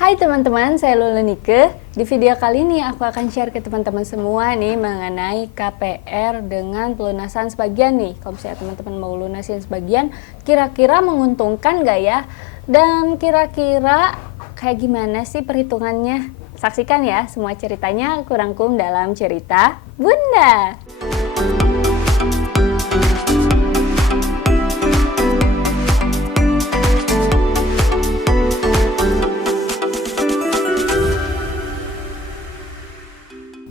Hai teman-teman, saya Lula Nike. Di video kali ini aku akan share ke teman-teman semua nih mengenai KPR dengan pelunasan sebagian nih. Kalau misalnya teman-teman mau lunasin sebagian, kira-kira menguntungkan nggak ya? Dan kira-kira kayak gimana sih perhitungannya? Saksikan ya semua ceritanya aku rangkum dalam cerita Bunda.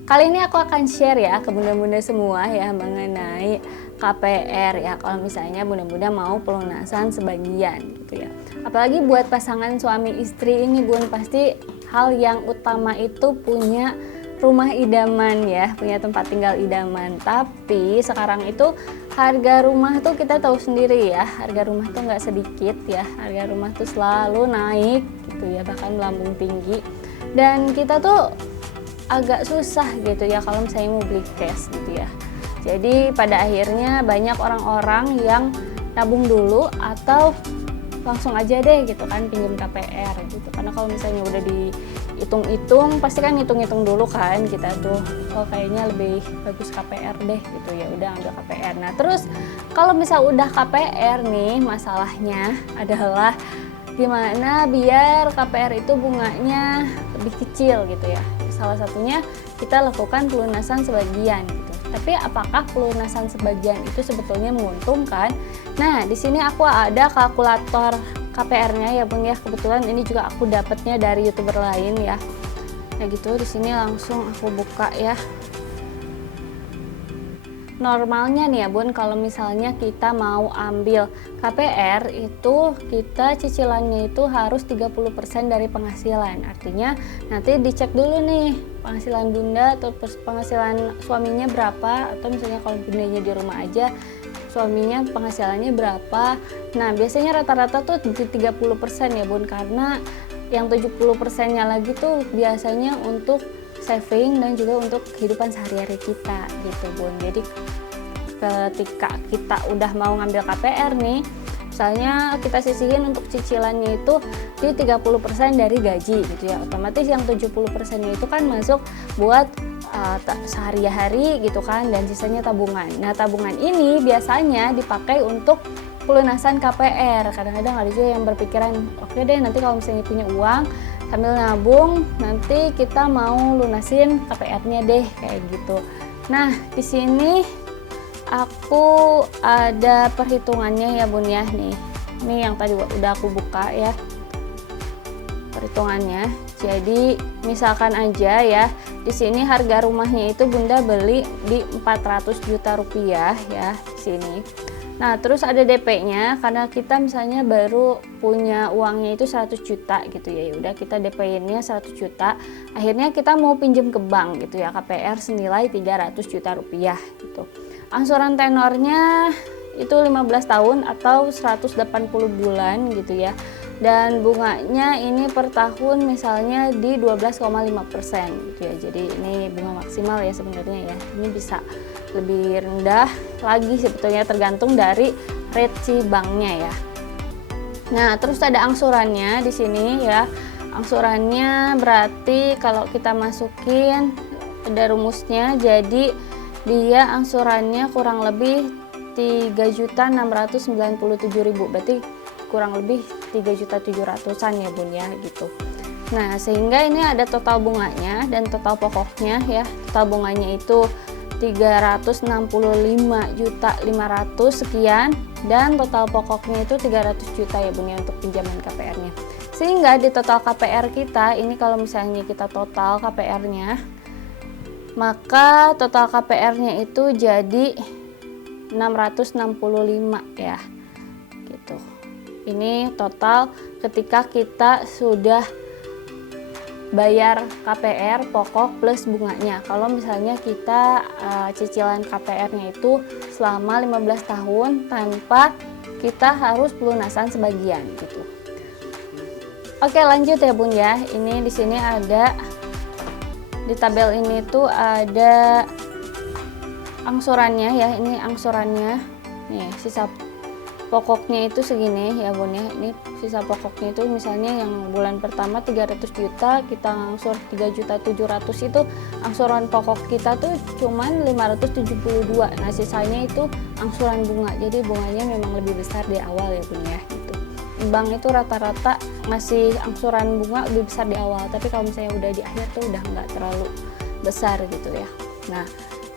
Kali ini aku akan share ya ke bunda-bunda semua ya mengenai KPR ya, kalau misalnya bunda-bunda mau pelunasan sebagian gitu ya. Apalagi buat pasangan suami istri ini bun, pasti hal yang utama itu punya rumah idaman ya, punya tempat tinggal idaman. Tapi sekarang itu harga rumah tuh kita tahu sendiri ya, harga rumah tuh nggak sedikit ya, harga rumah tuh selalu naik gitu ya, bahkan melambung tinggi. Dan kita tuh agak susah gitu ya kalau misalnya mau beli cash gitu ya. Jadi pada akhirnya banyak orang-orang yang nabung dulu atau langsung aja deh gitu kan pinjam KPR gitu. Karena kalau misalnya udah dihitung-hitung pasti kan hitung-hitung dulu kan kita tuh, oh kayaknya lebih bagus KPR deh gitu ya, udah ambil KPR. Nah terus kalau misal udah KPR nih, masalahnya adalah gimana biar KPR itu bunganya lebih kecil gitu ya. Salah satunya kita lakukan pelunasan sebagian gitu. Tapi apakah pelunasan sebagian itu sebetulnya menguntungkan? Nah, di sini aku ada kalkulator KPR-nya ya Bun ya. Kebetulan ini juga aku dapatnya dari YouTuber lain ya. Nah gitu, di sini langsung aku buka ya. Normalnya nih ya Bun, kalau misalnya kita mau ambil KPR itu kita cicilannya itu harus 30% dari penghasilan. Artinya nanti dicek dulu nih penghasilan bunda atau penghasilan suaminya berapa, atau misalnya kalau bundanya di rumah aja suaminya penghasilannya berapa. Nah biasanya rata-rata tuh di 30% ya Bun, karena yang 70%-nya lagi tuh biasanya untuk saving dan juga untuk kehidupan sehari-hari kita gitu Bun. Jadi ketika kita udah mau ngambil KPR nih, misalnya kita sisihin untuk cicilannya itu di 30% dari gaji gitu ya, otomatis yang 70%-nya itu kan masuk buat sehari-hari gitu kan, dan sisanya tabungan. Nah tabungan ini biasanya dipakai untuk pelunasan KPR. Kadang-kadang ada juga yang berpikiran, oke deh nanti kalau misalnya punya uang sambil nabung nanti kita mau lunasin KPR-nya deh kayak gitu. Nah di sini aku ada perhitungannya ya Bun ya, nih yang tadi udah aku buka ya perhitungannya. Jadi misalkan aja ya, di sini harga rumahnya itu bunda beli di 400 juta rupiah ya di sini. Nah terus ada DP-nya, karena kita misalnya baru punya uangnya itu 100 juta gitu ya, udah kita DP-nya 100 juta, akhirnya kita mau pinjam ke bank gitu ya, KPR senilai 300 juta rupiah gitu. Angsuran tenornya itu 15 tahun atau 180 bulan gitu ya, dan bunganya ini per tahun misalnya di 12,5% gitu ya. Jadi ini bunga maksimal ya sebenarnya ya, ini bisa lebih rendah lagi sebetulnya tergantung dari rate si banknya ya. Nah terus ada angsurannya di sini ya. Angsurannya berarti kalau kita masukin ada rumusnya, jadi dia angsurannya kurang lebih 3.697.000, berarti kurang lebih 3.700.000-an ya Bun ya gitu. Nah sehingga ini ada total bunganya dan total pokoknya ya. Total bunganya itu 365.500 sekian, dan total pokoknya itu 300 juta ya Bun ya untuk pinjaman KPR-nya. Sehingga di total KPR kita ini, kalau misalnya kita total KPR-nya, maka total KPR-nya itu jadi 665 ya gitu. Ini total ketika kita sudah bayar KPR pokok plus bunganya. Kalau misalnya kita cicilan KPR-nya itu selama 15 tahun tanpa kita harus pelunasan sebagian gitu. Oke lanjut ya Bun ya. Ini di sini ada, di tabel ini tuh ada angsurannya ya. Ini angsurannya nih, sisa pokoknya itu segini ya Bun ya. Ini sisa pokoknya itu misalnya yang bulan pertama 300 juta, kita ngangsur 3.700.000, itu angsuran pokok kita tuh cuman 572. Nah, sisanya itu angsuran bunga. Jadi bunganya memang lebih besar di awal ya Bun ya gitu. Bank itu rata-rata masih angsuran bunga lebih besar di awal, tapi kalau misalnya udah di akhir tuh udah nggak terlalu besar gitu ya. Nah,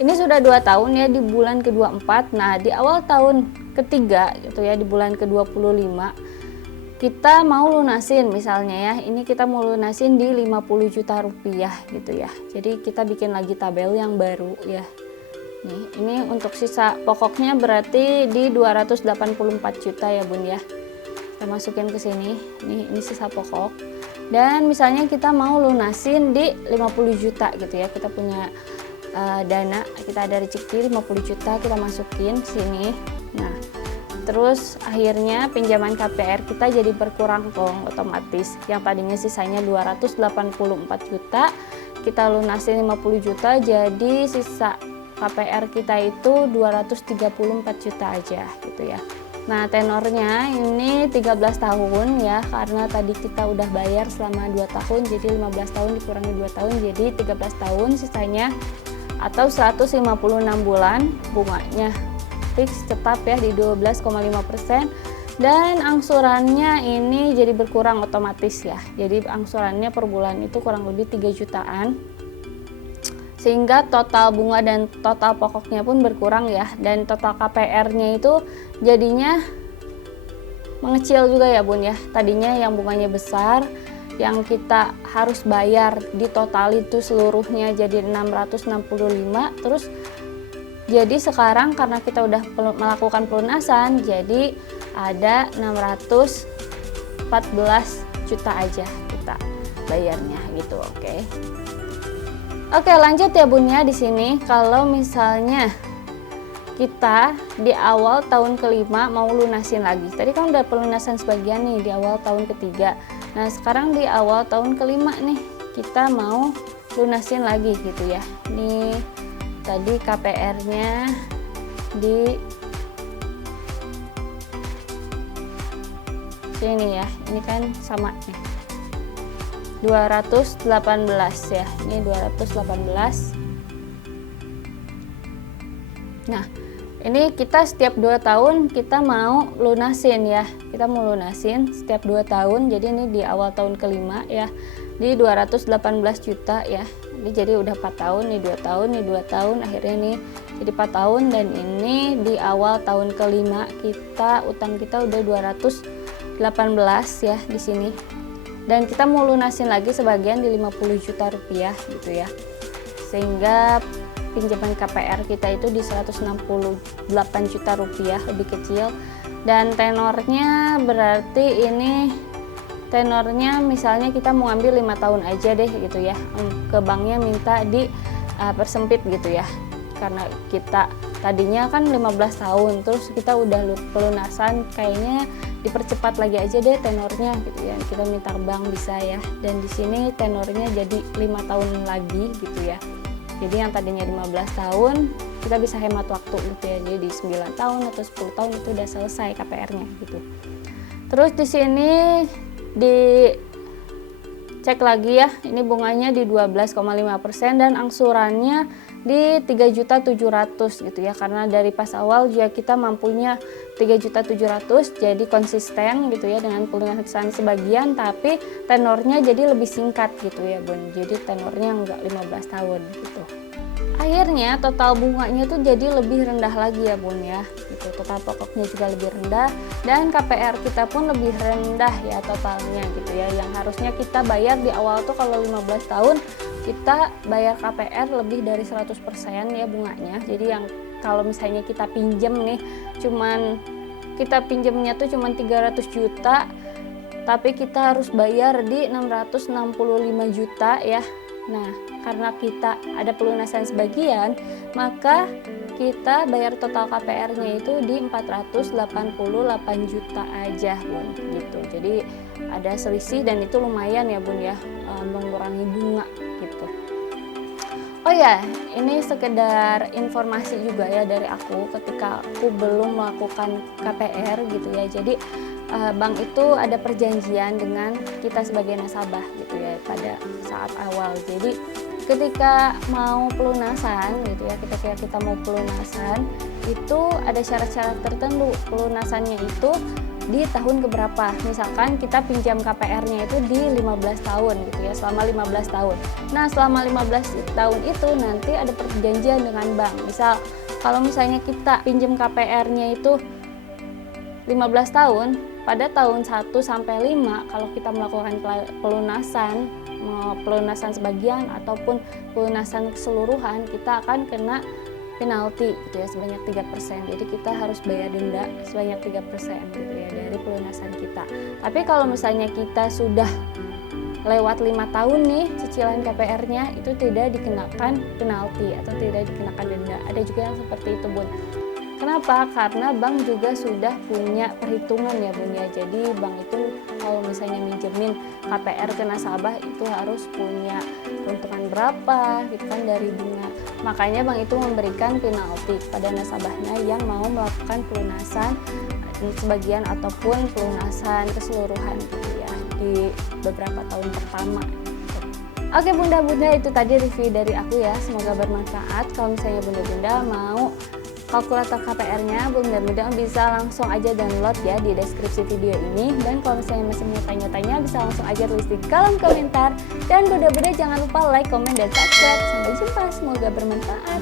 ini sudah 2 tahun ya, di bulan ke-24. Nah, di awal tahun ketiga gitu ya, di bulan ke-25 kita mau lunasin misalnya ya, ini kita mau lunasin di 50 juta rupiah gitu ya. Jadi kita bikin lagi tabel yang baru ya. Nih, ini untuk sisa pokoknya berarti di 284 juta ya Bun ya. Kita masukin ke sini. Nih, ini sisa pokok. Dan misalnya kita mau lunasin di 50 juta gitu ya. Kita punya dana, kita ada rezeki 50 juta, kita masukin sini. Nah, terus akhirnya pinjaman KPR kita jadi berkurang dong otomatis. Yang tadinya sisanya 284 juta, kita lunasin 50 juta, jadi sisa KPR kita itu 234 juta aja gitu ya. Nah, tenornya ini 13 tahun ya, karena tadi kita udah bayar selama 2 tahun, jadi 15 tahun dikurangi 2 tahun, jadi 13 tahun sisanya, atau 156 bulan. Bunganya fix tetap ya di 12,5%, dan angsurannya ini jadi berkurang otomatis ya. Jadi angsurannya per bulan itu kurang lebih 3 jutaan, sehingga total bunga dan total pokoknya pun berkurang ya, dan total KPR-nya itu jadinya mengecil juga ya Bun ya. Tadinya yang bunganya besar, yang kita harus bayar di total itu seluruhnya jadi 665, terus jadi sekarang karena kita udah melakukan pelunasan jadi ada 614 juta aja kita bayarnya gitu. Oke, lanjut ya Bun ya. Di sini kalau misalnya kita di awal tahun kelima mau lunasin lagi, tadi kan udah pelunasan sebagian nih di awal tahun ketiga. Nah, sekarang di awal tahun kelima nih kita mau lunasin lagi gitu ya. Nih tadi KPR-nya di sini ya, ini kan sama nih 218 ya, ini 218. Nah, ini kita setiap 2 tahun kita mau lunasin ya. Kita mau lunasin setiap 2 tahun. Jadi ini di awal tahun kelima ya, di 218 juta ya. Ini jadi udah 4 tahun, nih 2 tahun, nih 2 tahun, akhirnya nih jadi 4 tahun. Dan ini di awal tahun kelima kita utang kita udah 218 ya di sini. Dan kita mau lunasin lagi sebagian di 50 juta rupiah gitu ya. Sehingga pinjaman KPR kita itu di 168 juta rupiah, lebih kecil. Dan tenornya berarti ini tenornya misalnya kita mau ambil 5 tahun aja deh gitu ya. Ke banknya minta di persempit gitu ya, karena kita tadinya kan 15 tahun, terus kita udah pelunasan, kayaknya dipercepat lagi aja deh tenornya gitu ya. Kita minta bank bisa ya. Dan di sini tenornya jadi 5 tahun lagi gitu ya. Jadi yang tadinya 15 tahun kita bisa hemat waktu gitu ya. Jadi di 9 tahun atau 10 tahun itu udah selesai KPR-nya gitu. Terus di sini dicek lagi ya. Ini bunganya di 12,5% dan angsurannya di 3.700.000 gitu ya. Karena dari pas awal juga kita mampunya 3.700.000, jadi konsisten gitu ya dengan pelunasan sebagian, tapi tenornya jadi lebih singkat gitu ya Bun. Jadi tenornya enggak 15 tahun gitu. Akhirnya total bunganya tuh jadi lebih rendah lagi ya Bun ya. Gitu. Total pokoknya juga lebih rendah dan KPR kita pun lebih rendah ya totalnya gitu ya. Yang harusnya kita bayar di awal tuh kalau 15 tahun kita bayar KPR lebih dari 100% ya bunganya. Jadi yang kalau misalnya kita pinjem nih kita pinjemnya tuh cuman 300 juta, tapi kita harus bayar di 665 juta ya. Nah, karena kita ada pelunasan sebagian, maka kita bayar total KPR-nya itu di 488 juta aja Bun gitu. Jadi ada selisih dan itu lumayan ya Bun ya, mengurangi bunga gitu. Oh ya, ini sekedar informasi juga ya dari aku ketika aku belum melakukan KPR gitu ya. Jadi bank itu ada perjanjian dengan kita sebagai nasabah gitu ya pada saat awal. Jadi ketika mau pelunasan gitu ya, ketika kita mau pelunasan itu ada syarat-syarat tertentu. Pelunasannya itu di tahun keberapa, misalkan kita pinjam KPR-nya itu di 15 tahun gitu ya, selama 15 tahun. Nah selama 15 tahun itu nanti ada perjanjian dengan bank. Misal kalau misalnya kita pinjam KPR-nya itu 15 tahun, pada tahun 1 sampai 5 kalau kita melakukan pelunasan, pelunasan sebagian ataupun pelunasan keseluruhan, kita akan kena penalti gitu ya sebanyak 3%. Jadi kita harus bayar denda sebanyak 3% gitu ya dari pelunasan kita. Tapi kalau misalnya kita sudah lewat 5 tahun nih cicilan KPR-nya, itu tidak dikenakan penalti atau tidak dikenakan denda. Ada juga yang seperti itu, Bun. Kenapa? Karena bank juga sudah punya perhitungan ya, Bun ya. Jadi bank itu kalau misalnya minjemin KPR ke nasabah itu harus punya keuntungan berapa gitu kan dari bunga. Makanya bank itu memberikan penalti pada nasabahnya yang mau melakukan pelunasan sebagian ataupun pelunasan keseluruhan gitu ya di beberapa tahun pertama. Oke bunda-bunda, itu tadi review dari aku ya, semoga bermanfaat. Kalau misalnya bunda-bunda mau kalkulator KPR-nya, bunda-bunda bisa langsung aja download ya di deskripsi video ini. Dan kalau misalnya masih mau tanya-tanya, bisa langsung aja tulis di kolom komentar. Dan bunda-bunda jangan lupa like, komen, dan subscribe. Sampai jumpa, semoga bermanfaat.